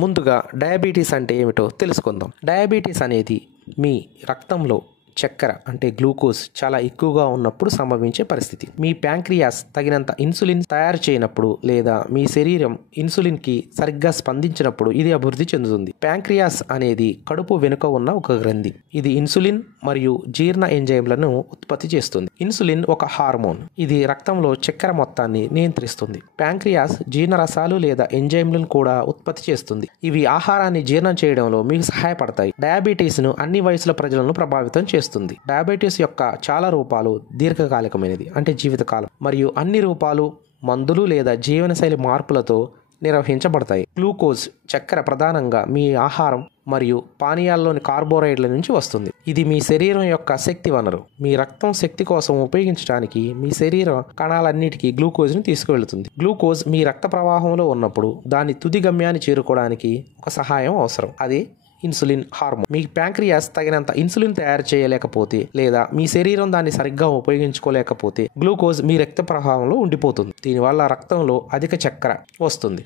ముందుగా డయాబెటీస్ అంటే ఏమిటో తెలుసుకుందాం. డయాబెటీస్ అనేది మీ రక్తంలో చక్కెర అంటే గ్లూకోజ్ చాలా ఎక్కువగా ఉన్నప్పుడు సంభవించే పరిస్థితి. మీ ప్యాంక్రియాస్ తగినంత ఇన్సులిన్ తయారు చేయనప్పుడు లేదా మీ శరీరం ఇన్సులిన్కి సరిగ్గా స్పందించినప్పుడు ఇది అభివృద్ధి చెందుతుంది. ప్యాంక్రియాస్ అనేది కడుపు వెనుక ఉన్న ఒక గ్రంథి. ఇది ఇన్సులిన్ మరియు జీర్ణ ఎంజైమ్లను ఉత్పత్తి చేస్తుంది. ఇన్సులిన్ ఒక హార్మోన్. ఇది రక్తంలో చక్కెర మొత్తాన్ని నియంత్రిస్తుంది. ప్యాంక్రియాస్ జీర్ణరసాలు లేదా ఎంజైమ్లను కూడా ఉత్పత్తి చేస్తుంది. ఇవి ఆహారాన్ని జీర్ణం చేయడంలో మీకు సహాయపడతాయి. డయాబెటీస్ను అన్ని వయసుల ప్రజలను ప్రభావితం చేస్తుంది. డయాబెటీస్ యొక్క చాలా రూపాలు దీర్ఘకాలికమైనది అంటే జీవితకాలం, మరియు అన్ని రూపాలు మందులు లేదా జీవనశైలి మార్పులతో నిర్వహించబడతాయి. గ్లూకోజ్ చక్కెర ప్రధానంగా మీ ఆహారం మరియు పానీయాల్లోని కార్బోహైడ్రేట్ల నుంచి వస్తుంది. ఇది మీ శరీరం యొక్క శక్తి వనరు. మీ రక్తం శక్తి కోసం ఉపయోగించడానికి మీ శరీర కణాలన్నిటికీ గ్లూకోజ్ని తీసుకువెళుతుంది. గ్లూకోజ్ మీ రక్త ప్రవాహంలో ఉన్నప్పుడు దాని తుది గమ్యాన్ని చేరుకోవడానికి ఒక సహాయం అవసరం. అది ఇన్సులిన్ హార్మోన్. మీ ప్యాంక్రియాస్ తగినంత ఇన్సులిన్ తయారు చేయలేకపోతే లేదా మీ శరీరం దాన్ని సరిగ్గా ఉపయోగించుకోలేకపోతే గ్లూకోజ్ మీ రక్త ప్రవాహంలో ఉండిపోతుంది. దీనివల్ల రక్తంలో అధిక చక్కెర వస్తుంది.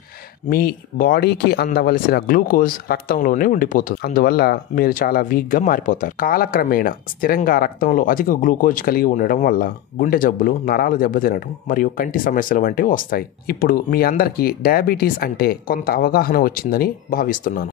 మీ బాడీకి అందవలసిన గ్లూకోజ్ రక్తంలోనే ఉండిపోతుంది. అందువల్ల మీరు చాలా వీక్గా మారిపోతారు. కాలక్రమేణా స్థిరంగా రక్తంలో అధిక గ్లూకోజ్ కలిగి ఉండడం వల్ల గుండె జబ్బులు, నరాలు దెబ్బతినడం మరియు కంటి సమస్యలు వంటివి వస్తాయి. ఇప్పుడు మీ అందరికీ డయాబెటీస్ అంటే కొంత అవగాహన వచ్చిందని భావిస్తున్నాను.